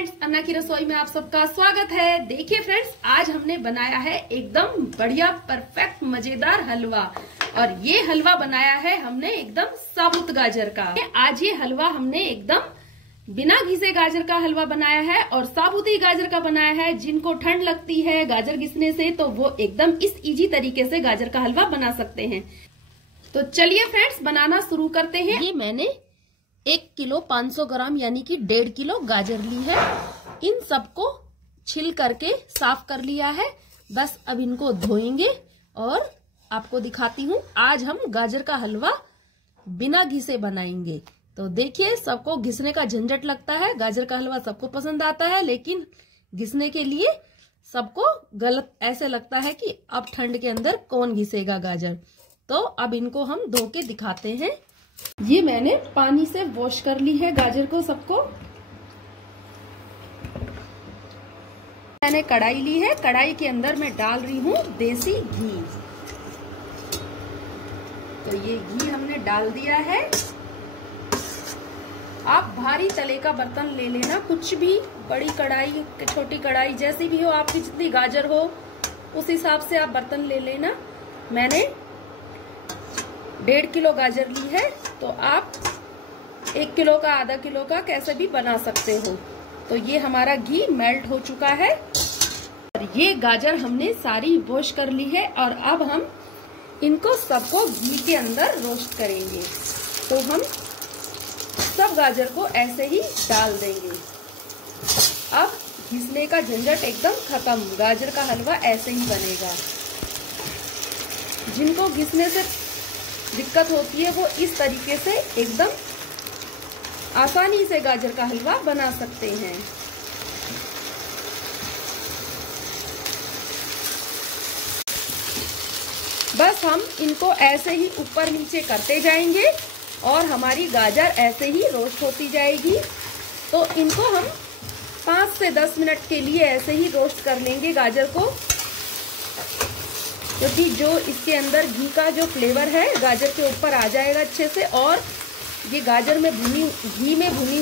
Friends, अन्ना की रसोई में आप सबका स्वागत है। देखिए फ्रेंड्स, आज हमने बनाया है एकदम बढ़िया परफेक्ट मजेदार हलवा। और ये हलवा बनाया है हमने एकदम साबुत गाजर का। आज ये हलवा हमने एकदम बिना घिसे गाजर का हलवा बनाया है और साबुती गाजर का बनाया है। जिनको ठंड लगती है गाजर घिसने से, तो वो एकदम इस इजी तरीके से गाजर का हलवा बना सकते हैं। तो चलिए फ्रेंड्स, बनाना शुरू करते हैं। ये मैंने 1 किलो 500 ग्राम यानी कि 1.5 किलो गाजर ली है। इन सबको छिल करके साफ कर लिया है। बस अब इनको धोएंगे और आपको दिखाती हूँ। आज हम गाजर का हलवा बिना घिसे बनाएंगे। तो देखिए, सबको घिसने का झंझट लगता है। गाजर का हलवा सबको पसंद आता है, लेकिन घिसने के लिए सबको गलत ऐसे लगता है कि अब ठंड के अंदर कौन घिसेगा गाजर। तो अब इनको हम धो के दिखाते हैं। ये मैंने पानी से वॉश कर ली है गाजर को सबको। मैंने कढ़ाई ली है। कढ़ाई के अंदर मैं डाल रही हूँ देसी घी। तो ये घी हमने डाल दिया है। आप भारी तले का बर्तन ले लेना, कुछ भी, बड़ी कढ़ाई छोटी कढ़ाई जैसी भी हो, आपकी जितनी गाजर हो उस हिसाब से आप बर्तन ले लेना। मैंने 1.5 किलो गाजर ली है, तो आप 1 किलो का, आधा किलो का कैसे भी बना सकते हो। तो ये हमारा घी मेल्ट हो चुका है और ये गाजर हमने सारी वॉश कर ली है। और अब हम इनको सबको घी के अंदर रोस्ट करेंगे। तो हम सब गाजर को ऐसे ही डाल देंगे। अब घिसने का झंझट एकदम खत्म। गाजर का हलवा ऐसे ही बनेगा। जिनको घिसने से दिक्कत होती है वो इस तरीके से एकदम आसानी से गाजर का हलवा बना सकते हैं। बस हम इनको ऐसे ही ऊपर नीचे करते जाएंगे और हमारी गाजर ऐसे ही रोस्ट होती जाएगी। तो इनको हम 5 से 10 मिनट के लिए ऐसे ही रोस्ट कर लेंगे गाजर को, क्योंकि जो इसके अंदर घी का जो फ्लेवर है गाजर के ऊपर आ जाएगा अच्छे से। और ये गाजर में घी में भुनी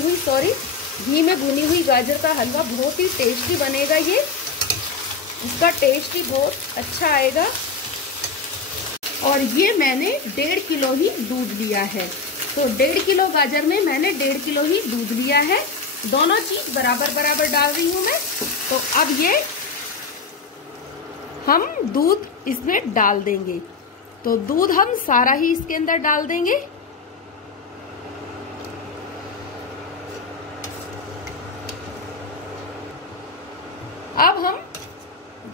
हुई गाजर का हलवा बहुत ही टेस्टी बनेगा। ये इसका टेस्ट ही बहुत अच्छा आएगा। और ये मैंने 1.5 किलो ही दूध लिया है। तो 1.5 किलो गाजर में मैंने 1.5 किलो ही दूध लिया है। दोनों चीज बराबर बराबर डाल रही हूँ मैं। तो अब ये हम दूध इसमें डाल देंगे। तो दूध हम सारा ही इसके अंदर डाल देंगे। अब हम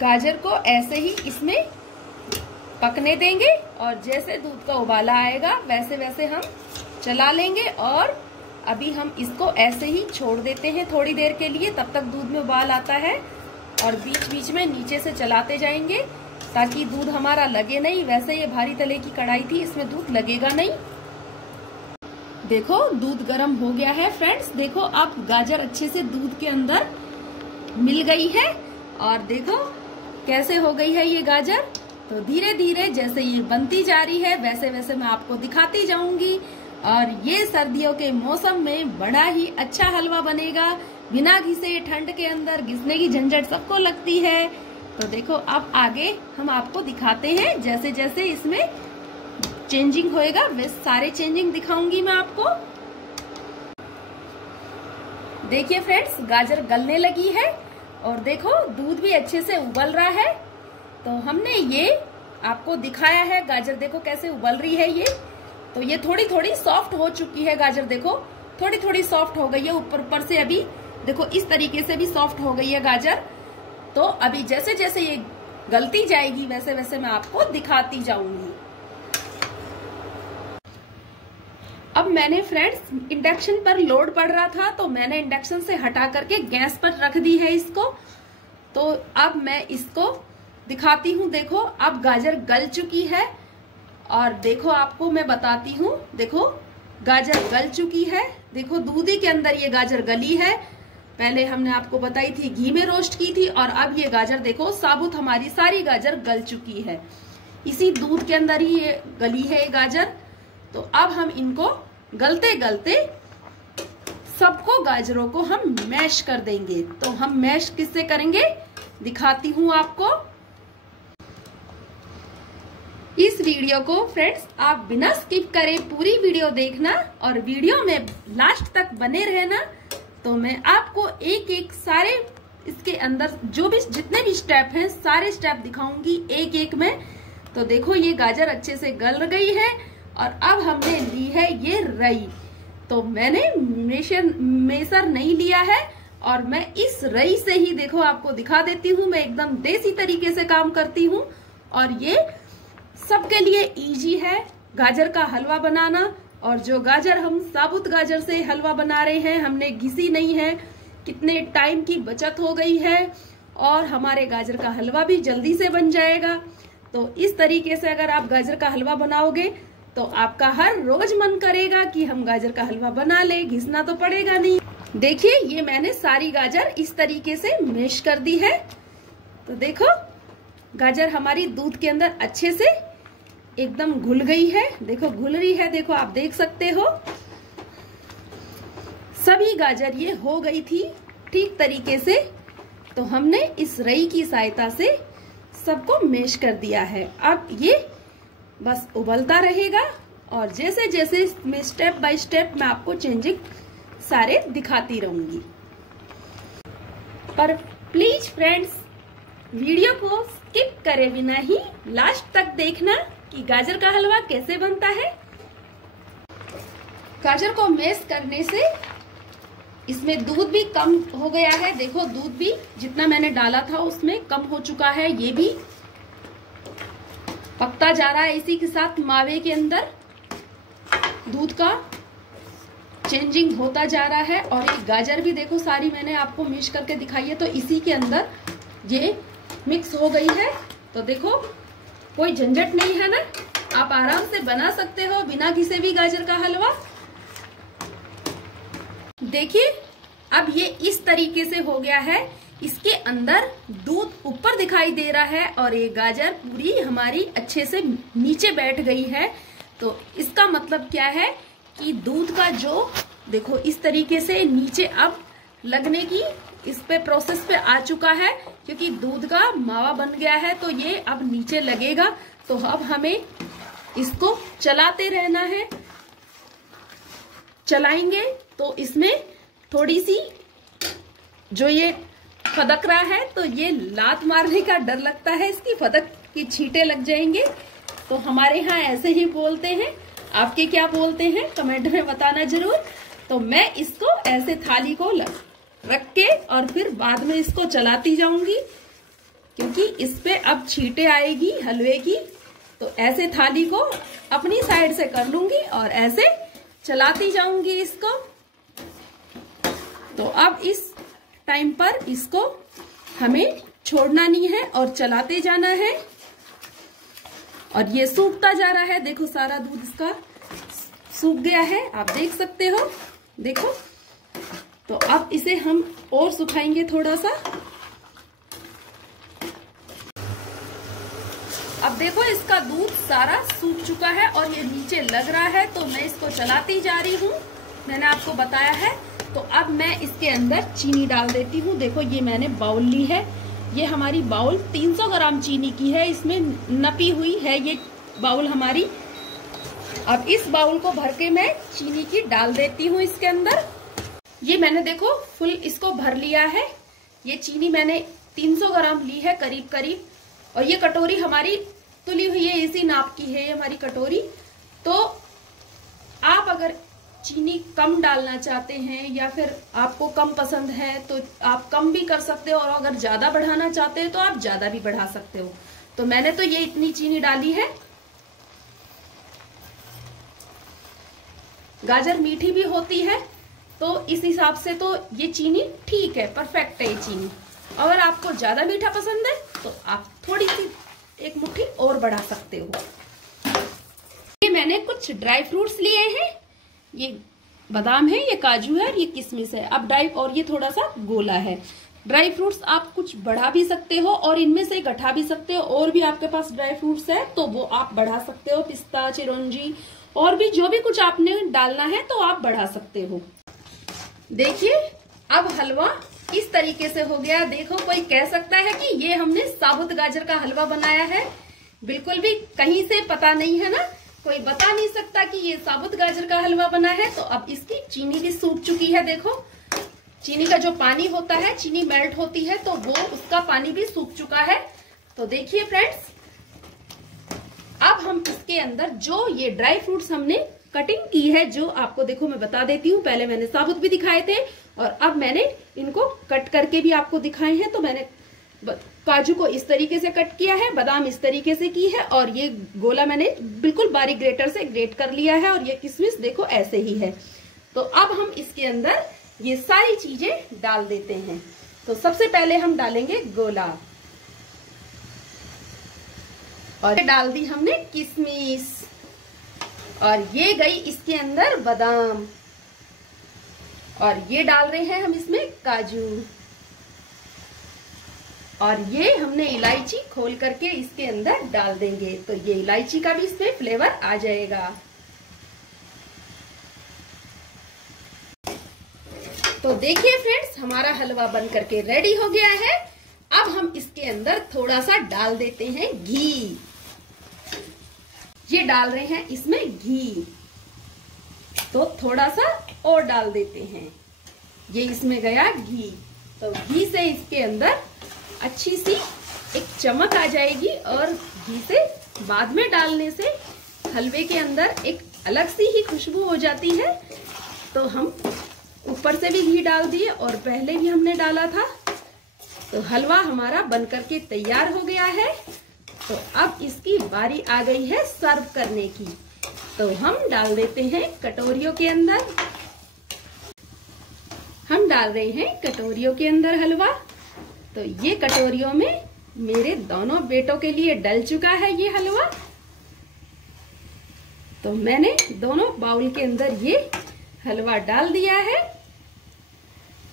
गाजर को ऐसे ही इसमें पकने देंगे और जैसे दूध का उबाला आएगा वैसे वैसे हम चला लेंगे। और अभी हम इसको ऐसे ही छोड़ देते हैं थोड़ी देर के लिए, तब तक दूध में उबाल आता है। और बीच बीच में नीचे से चलाते जाएंगे ताकि दूध हमारा लगे नहीं। वैसे ये भारी तले की कढ़ाई थी, इसमें दूध लगेगा नहीं। देखो दूध गर्म हो गया है फ्रेंड्स। देखो अब गाजर अच्छे से दूध के अंदर मिल गई है। और देखो कैसे हो गई है ये गाजर। तो धीरे धीरे जैसे ये बनती जा रही है वैसे वैसे मैं आपको दिखाती जाऊंगी। और ये सर्दियों के मौसम में बड़ा ही अच्छा हलवा बनेगा बिना घिसे। ठंड के अंदर घिसने की झंझट सबको लगती है। तो देखो अब आगे हम आपको दिखाते हैं। जैसे जैसे इसमें चेंजिंग होएगा वैसे सारे चेंजिंग दिखाऊंगी मैं आपको। देखिए फ्रेंड्स, गाजर गलने लगी है और देखो दूध भी अच्छे से उबल रहा है। तो हमने ये आपको दिखाया है। गाजर देखो कैसे उबल रही है ये। तो ये थोड़ी थोड़ी सॉफ्ट हो चुकी है गाजर। देखो थोड़ी थोड़ी सॉफ्ट हो गई है ऊपर से। अभी देखो इस तरीके से भी सॉफ्ट हो गई है गाजर। तो अभी जैसे जैसे ये गलती जाएगी वैसे वैसे मैं आपको दिखाती जाऊंगी। अब मैंने फ्रेंड्स इंडक्शन पर लोड पड़ रहा था, तो मैंने इंडक्शन से हटा करके गैस पर रख दी है इसको। तो अब मैं इसको दिखाती हूँ। देखो अब गाजर गल चुकी है। और देखो आपको मैं बताती हूँ। देखो गाजर गल चुकी है। देखो दूध ही के अंदर ये गाजर गली है। पहले हमने आपको बताई थी घी में रोस्ट की थी, और अब ये गाजर देखो साबुत हमारी सारी गाजर गल चुकी है। इसी दूध के अंदर ही ये गली है ये गाजर। तो अब हम इनको गलते गलते सबको गाजरों को हम मैश कर देंगे। तो हम मैश किससे करेंगे दिखाती हूँ आपको। इस वीडियो को फ्रेंड्स आप बिना स्किप करे पूरी वीडियो देखना और वीडियो में लास्ट तक बने रहना। तो मैं आपको एक एक सारे इसके अंदर जो भी जितने भी स्टेप हैं सारे स्टेप दिखाऊंगी एक एक में। तो देखो ये गाजर अच्छे से गल गई है और अब हमने ली है ये रई। तो मैंने मेसर नहीं लिया है और मैं इस रई से ही देखो आपको दिखा देती हूँ। मैं एकदम देसी तरीके से काम करती हूँ और ये सबके लिए इजी है गाजर का हलवा बनाना। और जो गाजर हम साबुत गाजर से हलवा बना रहे हैं, हमने घिसी नहीं है, कितने टाइम की बचत हो गई है और हमारे गाजर का हलवा भी जल्दी से बन जाएगा। तो इस तरीके से अगर आप गाजर का हलवा बनाओगे तो आपका हर रोज मन करेगा कि हम गाजर का हलवा बना ले, घिसना तो पड़ेगा नहीं। देखिए ये मैंने सारी गाजर इस तरीके से मैश कर दी है। तो देखो गाजर हमारी दूध के अंदर अच्छे से एकदम घुल गई है। देखो घुल रही है, देखो आप देख सकते हो सभी गाजर ये हो गई थी ठीक तरीके से। तो हमने इस रई की सहायता से सबको मैश कर दिया है। अब ये बस उबलता रहेगा और जैसे जैसे इसमें स्टेप बाय स्टेप मैं आपको चेंजिंग सारे दिखाती रहूंगी। पर प्लीज फ्रेंड्स वीडियो को स्किप करे बिना ही लास्ट तक देखना कि गाजर का हलवा कैसे बनता है। गाजर को मैश करने से इसमें दूध भी कम हो गया है। देखो दूध भी जितना मैंने डाला था उसमें कम हो चुका है। ये भी पकता जा रहा है। इसी के साथ मावे के अंदर दूध का चेंजिंग होता जा रहा है। और ये गाजर भी देखो सारी मैंने आपको मिक्स करके दिखाई है। तो इसी के अंदर ये मिक्स हो गई है। तो देखो कोई झंझट नहीं है ना, आप आराम से बना सकते हो बिना घिसे भी गाजर का हलवा। देखिए अब ये इस तरीके से हो गया है। इसके अंदर दूध ऊपर दिखाई दे रहा है और ये गाजर पूरी हमारी अच्छे से नीचे बैठ गई है। तो इसका मतलब क्या है कि दूध का जो देखो इस तरीके से नीचे अब लगने की इस पे प्रोसेस पे आ चुका है, क्योंकि दूध का मावा बन गया है। तो ये अब नीचे लगेगा। तो अब हमें इसको चलाते रहना है। चलाएंगे तो इसमें थोड़ी सी जो ये फदक रहा है तो ये लात मारने का डर लगता है, इसकी फदक की छींटे लग जाएंगे। तो हमारे यहाँ ऐसे ही बोलते हैं, आपके क्या बोलते हैं कमेंट में बताना जरूर। तो मैं इसको ऐसे थाली को रख के और फिर बाद में इसको चलाती जाऊंगी, क्योंकि इस पे अब छींटे आएगी हलवे की। तो ऐसे थाली को अपनी साइड से कर लूंगी और ऐसे चलाती जाऊंगी इसको। तो अब इस टाइम पर इसको हमें छोड़ना नहीं है और चलाते जाना है। और ये सूखता जा रहा है। देखो सारा दूध इसका सूख गया है, आप देख सकते हो। देखो तो अब इसे हम और सुखाएंगे थोड़ा सा। अब देखो इसका दूध सारा सूख चुका है और ये नीचे लग रहा है। तो मैं इसको चलाती जा रही हूँ, मैंने आपको बताया है। तो अब मैं इसके अंदर चीनी डाल देती हूँ। देखो ये मैंने बाउल ली है, ये हमारी बाउल 300 ग्राम चीनी की है, इसमें नपी हुई है ये बाउल हमारी। अब इस बाउल को भर के मैं चीनी की डाल देती हूँ इसके अंदर। ये मैंने देखो फुल इसको भर लिया है। ये चीनी मैंने 300 ग्राम ली है करीब करीब। और ये कटोरी हमारी तुली हुई है, इसी नाप की है हमारी कटोरी। तो आप अगर चीनी कम डालना चाहते हैं या फिर आपको कम पसंद है तो आप कम भी कर सकते हो, और अगर ज्यादा बढ़ाना चाहते हैं तो आप ज्यादा भी बढ़ा सकते हो। तो मैंने तो ये इतनी चीनी डाली है। गाजर मीठी भी होती है तो इस हिसाब से तो ये चीनी ठीक है, परफेक्ट है ये चीनी। अगर आपको ज्यादा मीठा पसंद है तो आप थोड़ी सी एक मुट्ठी और बढ़ा सकते हो। ये मैंने कुछ ड्राई फ्रूट्स लिए हैं, ये बादाम है, ये काजू है और ये किशमिश है। अब और ये थोड़ा सा गोला है। ड्राई फ्रूट्स आप कुछ बढ़ा भी सकते हो और इनमें से घटा भी सकते हो। और भी आपके पास ड्राई फ्रूट्स है तो वो आप बढ़ा सकते हो, पिस्ता, चिरौंजी और भी जो भी कुछ आपने डालना है तो आप बढ़ा सकते हो। देखिए अब हलवा इस तरीके से हो गया। देखो कोई कह सकता है कि ये हमने साबुत गाजर का हलवा बनाया है, बिल्कुल भी कहीं से पता नहीं है ना, कोई बता नहीं सकता कि ये साबुत गाजर का हलवा बना है। तो अब इसकी चीनी भी सूख चुकी है। देखो चीनी का जो पानी होता है, चीनी मेल्ट होती है तो वो उसका पानी भी सूख चुका है। तो देखिए फ्रेंड्स, अब हम इसके अंदर जो ये ड्राई फ्रूट्स हमने कटिंग की है, जो आपको देखो मैं बता देती हूँ, पहले मैंने साबुत भी दिखाए थे और अब मैंने इनको कट करके भी आपको दिखाए हैं। तो मैंने काजू को इस तरीके से कट किया है, बादाम इस तरीके से की है और ये गोला मैंने बिल्कुल बारीक ग्रेटर से ग्रेट कर लिया है और ये किशमिश देखो ऐसे ही है। तो अब हम इसके अंदर ये सारी चीजें डाल देते हैं। तो सबसे पहले हम डालेंगे गोला और डाल दी हमने किशमिश और ये गई इसके अंदर बादाम और ये डाल रहे हैं हम इसमें काजू और ये हमने इलायची खोल करके इसके अंदर डाल देंगे। तो ये इलायची का भी इसमें फ्लेवर आ जाएगा। तो देखिए फ्रेंड्स, हमारा हलवा बन करके रेडी हो गया है। अब हम इसके अंदर थोड़ा सा डाल देते हैं घी। ये डाल रहे हैं इसमें घी, तो थोड़ा सा और डाल देते हैं। ये इसमें गया घी, तो घी से इसके अंदर अच्छी सी एक चमक आ जाएगी और घी से बाद में डालने से हलवे के अंदर एक अलग सी ही खुशबू हो जाती है। तो हम ऊपर से भी घी डाल दिए और पहले भी हमने डाला था। तो हलवा हमारा बनकर के तैयार हो गया है। तो अब इसकी बारी आ गई है सर्व करने की। तो हम डाल देते हैं कटोरियों के अंदर। हम डाल रहे हैं कटोरियों के अंदर हलवा। तो ये कटोरियों में मेरे दोनों बेटों के लिए डल चुका है ये हलवा। तो मैंने दोनों बाउल के अंदर ये हलवा डाल दिया है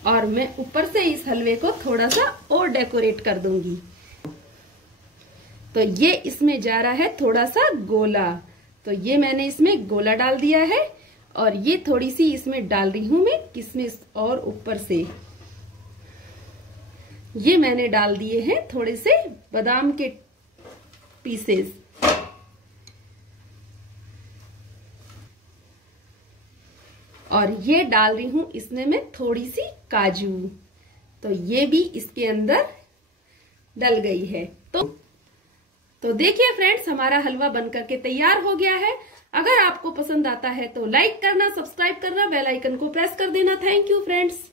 और मैं ऊपर से इस हलवे को थोड़ा सा और डेकोरेट कर दूंगी। तो ये इसमें जा रहा है थोड़ा सा गोला। तो ये मैंने इसमें गोला डाल दिया है और ये थोड़ी सी इसमें डाल रही हूं मैं किशमिश और ऊपर से ये मैंने डाल दिए हैं थोड़े से बादाम के पीसेस। और ये डाल रही हूं इसमें मैं थोड़ी सी काजू। तो ये भी इसके अंदर डल गई है। तो देखिए फ्रेंड्स, हमारा हलवा बनकर के तैयार हो गया है। अगर आपको पसंद आता है तो लाइक करना, सब्सक्राइब करना, बेल आइकन को प्रेस कर देना। Thank you friends.